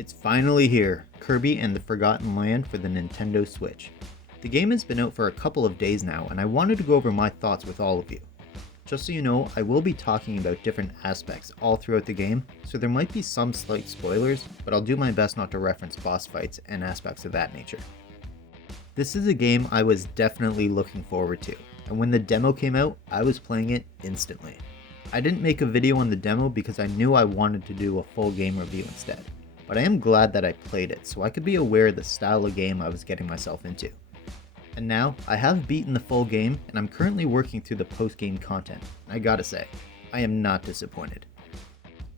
It's finally here, Kirby and the Forgotten Land for the Nintendo Switch. The game has been out for a couple of days now, and I wanted to go over my thoughts with all of you. Just so you know, I will be talking about different aspects all throughout the game, so there might be some slight spoilers, but I'll do my best not to reference boss fights and aspects of that nature. This is a game I was definitely looking forward to, and when the demo came out, I was playing it instantly. I didn't make a video on the demo because I knew I wanted to do a full game review instead, but I am glad that I played it so I could be aware of the style of game I was getting myself into. And now, I have beaten the full game, and I'm currently working through the post-game content, and I gotta say, I am not disappointed.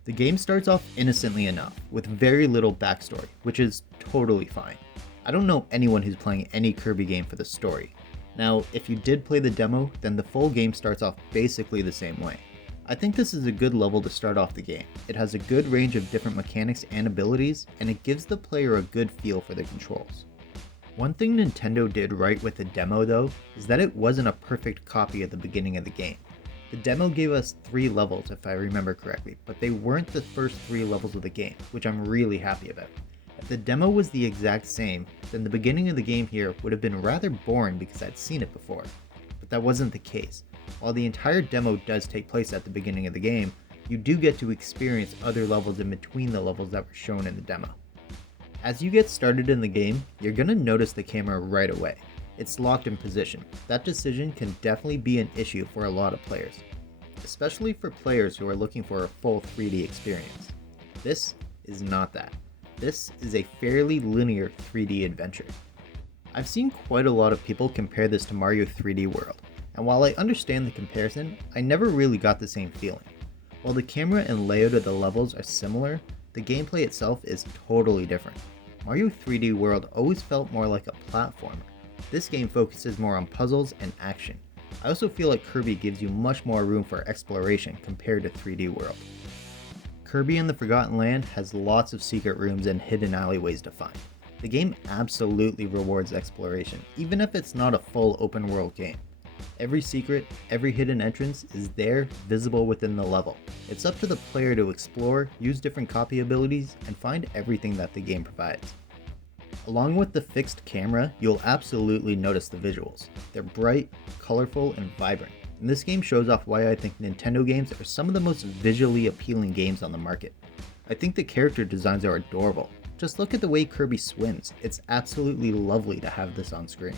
The game starts off innocently enough, with very little backstory, which is totally fine. I don't know anyone who's playing any Kirby game for the story. Now, if you did play the demo, then the full game starts off basically the same way. I think this is a good level to start off the game. It has a good range of different mechanics and abilities, and it gives the player a good feel for the controls. One thing Nintendo did right with the demo though, is that it wasn't a perfect copy at the beginning of the game. The demo gave us 3 levels if I remember correctly, but they weren't the first 3 levels of the game, which I'm really happy about. If the demo was the exact same, then the beginning of the game here would have been rather boring because I'd seen it before. But that wasn't the case. While the entire demo does take place at the beginning of the game, you do get to experience other levels in between the levels that were shown in the demo. As you get started in the game, you're going to notice the camera right away. It's locked in position. That decision can definitely be an issue for a lot of players, especially for players who are looking for a full 3D experience. This is not that. This is a fairly linear 3D adventure. I've seen quite a lot of people compare this to Mario 3D World, and while I understand the comparison, I never really got the same feeling. While the camera and layout of the levels are similar, the gameplay itself is totally different. Mario 3D World always felt more like a platformer. This game focuses more on puzzles and action. I also feel like Kirby gives you much more room for exploration compared to 3D World. Kirby and the Forgotten Land has lots of secret rooms and hidden alleyways to find. The game absolutely rewards exploration, even if it's not a full open world game. Every secret, every hidden entrance is there, visible within the level. It's up to the player to explore, use different copy abilities, and find everything that the game provides. Along with the fixed camera, you'll absolutely notice the visuals. They're bright, colorful, and vibrant, and this game shows off why I think Nintendo games are some of the most visually appealing games on the market. I think the character designs are adorable. Just look at the way Kirby swims, it's absolutely lovely to have this on screen.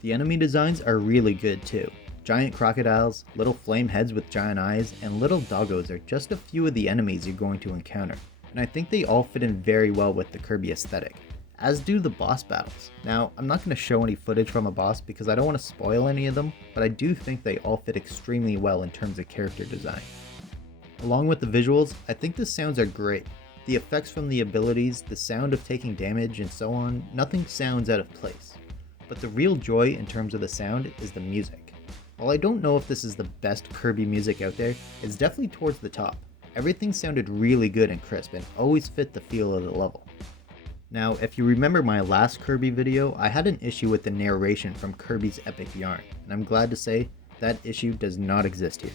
The enemy designs are really good too. Giant crocodiles, little flame heads with giant eyes, and little doggos are just a few of the enemies you're going to encounter, and I think they all fit in very well with the Kirby aesthetic, as do the boss battles. Now, I'm not going to show any footage from a boss because I don't want to spoil any of them, but I do think they all fit extremely well in terms of character design. Along with the visuals, I think the sounds are great. The effects from the abilities, the sound of taking damage, and so on, nothing sounds out of place. But the real joy in terms of the sound is the music. While I don't know if this is the best Kirby music out there, it's definitely towards the top. Everything sounded really good and crisp and always fit the feel of the level. Now, if you remember my last Kirby video, I had an issue with the narration from Kirby's Epic Yarn, and I'm glad to say that issue does not exist here.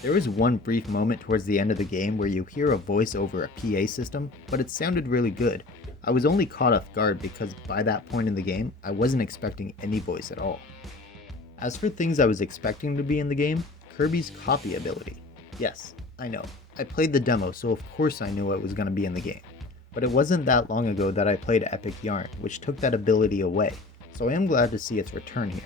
There is one brief moment towards the end of the game where you hear a voice over a PA system, but it sounded really good. I was only caught off guard because by that point in the game, I wasn't expecting any voice at all. As for things I was expecting to be in the game, Kirby's copy ability. Yes, I know, I played the demo, so of course I knew it was going to be in the game. But it wasn't that long ago that I played Epic Yarn, which took that ability away, so I am glad to see its return here.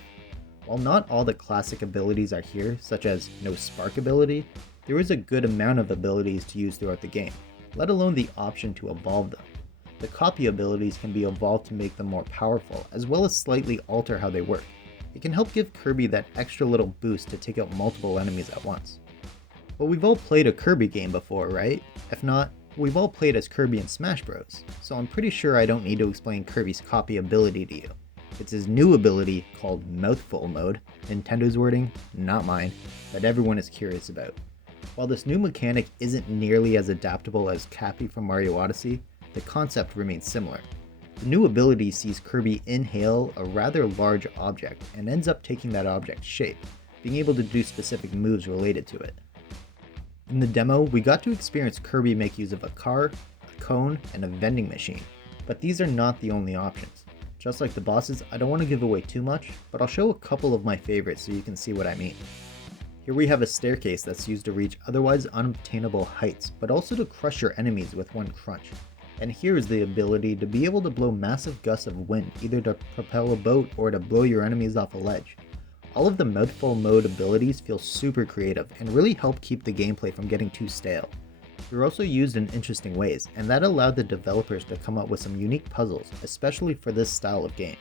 While not all the classic abilities are here, such as no spark ability, there is a good amount of abilities to use throughout the game, let alone the option to evolve them. The copy abilities can be evolved to make them more powerful, as well as slightly alter how they work. It can help give Kirby that extra little boost to take out multiple enemies at once. But we've all played a Kirby game before, right? If not, we've all played as Kirby in Smash Bros, so I'm pretty sure I don't need to explain Kirby's copy ability to you. It's his new ability called Mouthful Mode, Nintendo's wording, not mine, that everyone is curious about. While this new mechanic isn't nearly as adaptable as Cappy from Mario Odyssey, the concept remains similar. The new ability sees Kirby inhale a rather large object and ends up taking that object's shape, being able to do specific moves related to it. In the demo, we got to experience Kirby make use of a car, a cone, and a vending machine, but these are not the only options. Just like the bosses, I don't want to give away too much, but I'll show a couple of my favorites so you can see what I mean. Here we have a staircase that's used to reach otherwise unobtainable heights, but also to crush your enemies with one crunch. And here is the ability to be able to blow massive gusts of wind, either to propel a boat or to blow your enemies off a ledge. All of the Mouthful Mode abilities feel super creative and really help keep the gameplay from getting too stale. They're also used in interesting ways, and that allowed the developers to come up with some unique puzzles, especially for this style of game.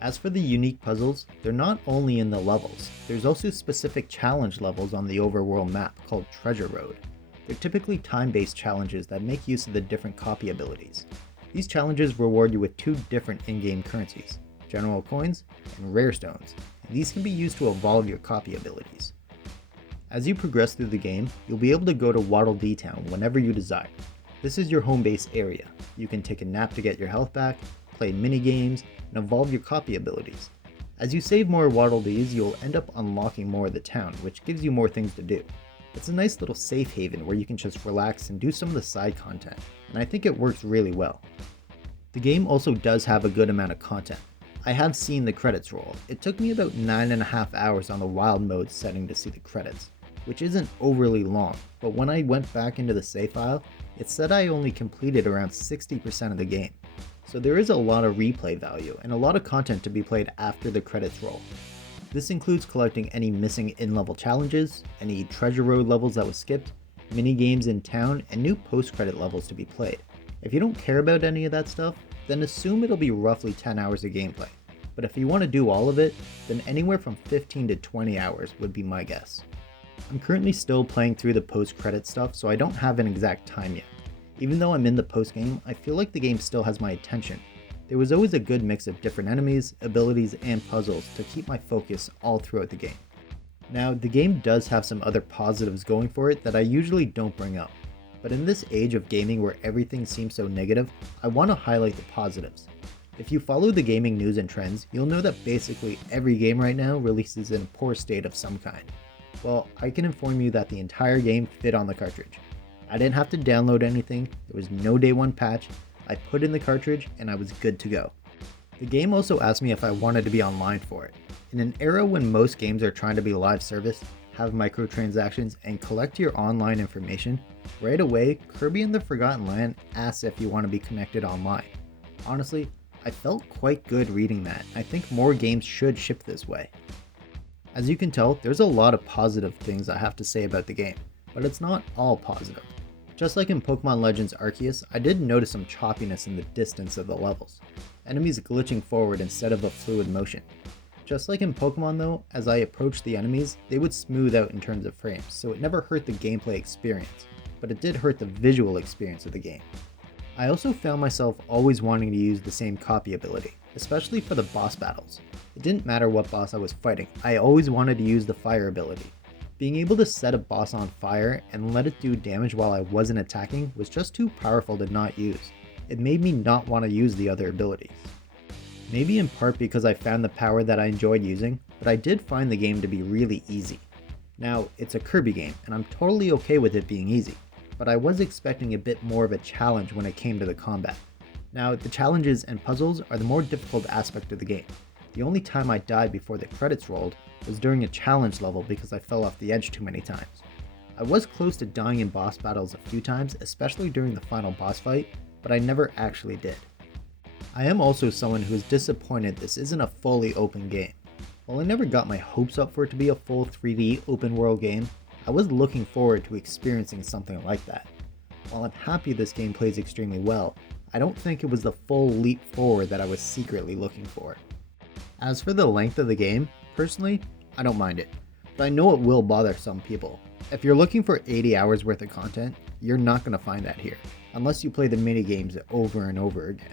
As for the unique puzzles, they're not only in the levels, there's also specific challenge levels on the overworld map called Treasure Road. They're typically time-based challenges that make use of the different copy abilities. These challenges reward you with two different in-game currencies, general coins and rare stones, and these can be used to evolve your copy abilities. As you progress through the game, you'll be able to go to Waddle Dee Town whenever you desire. This is your home base area. You can take a nap to get your health back, play mini games, and evolve your copy abilities. As you save more Waddle Dees, you'll end up unlocking more of the town, which gives you more things to do. It's a nice little safe haven where you can just relax and do some of the side content, and I think it works really well. The game also does have a good amount of content. I have seen the credits roll. It took me about 9.5 hours on the wild mode setting to see the credits, which isn't overly long, but when I went back into the save file, it said I only completed around 60% of the game. So there is a lot of replay value and a lot of content to be played after the credits roll. This includes collecting any missing in-level challenges, any treasure road levels that was skipped, mini games in town, and new post-credit levels to be played. If you don't care about any of that stuff, then assume it'll be roughly 10 hours of gameplay. But if you want to do all of it, then anywhere from 15 to 20 hours would be my guess. I'm currently still playing through the post-credit stuff, so I don't have an exact time yet. Even though I'm in the post-game, I feel like the game still has my attention. There was always a good mix of different enemies, abilities, and puzzles to keep my focus all throughout the game. Now, the game does have some other positives going for it that I usually don't bring up. But in this age of gaming where everything seems so negative, I want to highlight the positives. If you follow the gaming news and trends, you'll know that basically every game right now releases in a poor state of some kind. Well, I can inform you that the entire game fit on the cartridge. I didn't have to download anything, there was no day one patch, I put in the cartridge and I was good to go. The game also asked me if I wanted to be online for it. In an era when most games are trying to be live service, have microtransactions, and collect your online information, right away, Kirby and the Forgotten Land asks if you want to be connected online. Honestly, I felt quite good reading that. I think more games should ship this way. As you can tell, there's a lot of positive things I have to say about the game, but it's not all positive. Just like in Pokemon Legends Arceus, I did notice some choppiness in the distance of the levels, enemies glitching forward instead of a fluid motion. Just like in Pokemon though, as I approached the enemies, they would smooth out in terms of frames, so it never hurt the gameplay experience, but it did hurt the visual experience of the game. I also found myself always wanting to use the same copy ability, especially for the boss battles. It didn't matter what boss I was fighting, I always wanted to use the fire ability. Being able to set a boss on fire and let it do damage while I wasn't attacking was just too powerful to not use. It made me not want to use the other abilities. Maybe in part because I found the power that I enjoyed using, but I did find the game to be really easy. Now, it's a Kirby game, and I'm totally okay with it being easy, but I was expecting a bit more of a challenge when it came to the combat. Now, the challenges and puzzles are the more difficult aspect of the game. The only time I died before the credits rolled was during a challenge level because I fell off the edge too many times. I was close to dying in boss battles a few times, especially during the final boss fight, but I never actually did. I am also someone who is disappointed this isn't a fully open game. While I never got my hopes up for it to be a full 3D open world game, I was looking forward to experiencing something like that. While I'm happy this game plays extremely well, I don't think it was the full leap forward that I was secretly looking for. As for the length of the game, personally, I don't mind it, but I know it will bother some people. If you're looking for 80 hours worth of content, you're not going to find that here, unless you play the minigames over and over again.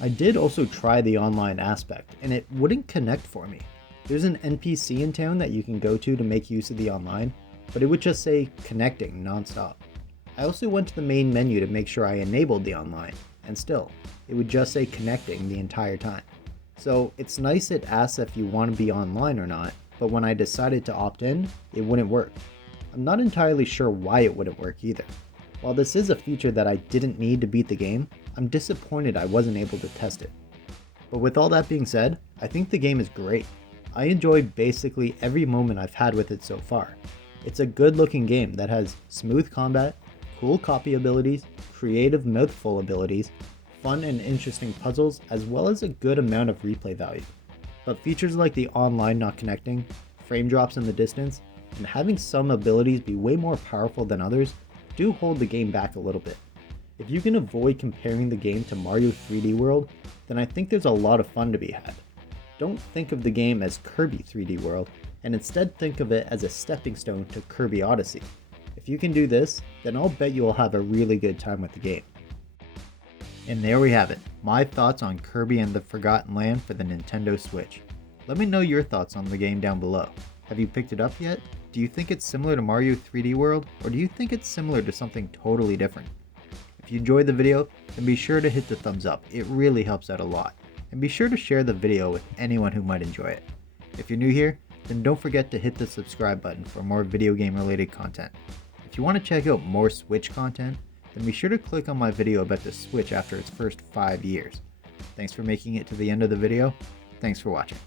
I did also try the online aspect, and it wouldn't connect for me. There's an NPC in town that you can go to make use of the online, but it would just say connecting nonstop. I also went to the main menu to make sure I enabled the online, and still, it would just say connecting the entire time. So it's nice it asks if you want to be online or not, but when I decided to opt in, it wouldn't work. I'm not entirely sure why it wouldn't work either. While this is a feature that I didn't need to beat the game, I'm disappointed I wasn't able to test it. But with all that being said, I think the game is great. I enjoyed basically every moment I've had with it so far. It's a good looking game that has smooth combat, cool copy abilities, creative mouthful abilities, fun and interesting puzzles, as well as a good amount of replay value. But features like the online not connecting, frame drops in the distance, and having some abilities be way more powerful than others do hold the game back a little bit. If you can avoid comparing the game to Mario 3D World, then I think there's a lot of fun to be had. Don't think of the game as Kirby 3D World, and instead think of it as a stepping stone to Kirby Odyssey. If you can do this, then I'll bet you will have a really good time with the game. And there we have it, my thoughts on Kirby and the Forgotten Land for the Nintendo Switch. Let me know your thoughts on the game down below. Have you picked it up yet? Do you think it's similar to Mario 3D World, or do you think it's similar to something totally different? If you enjoyed the video, then be sure to hit the thumbs up, it really helps out a lot. And be sure to share the video with anyone who might enjoy it. If you're new here, then don't forget to hit the subscribe button for more video game related content. If you want to check out more Switch content, then be sure to click on my video about the Switch after its first 5 years. Thanks for making it to the end of the video. Thanks for watching.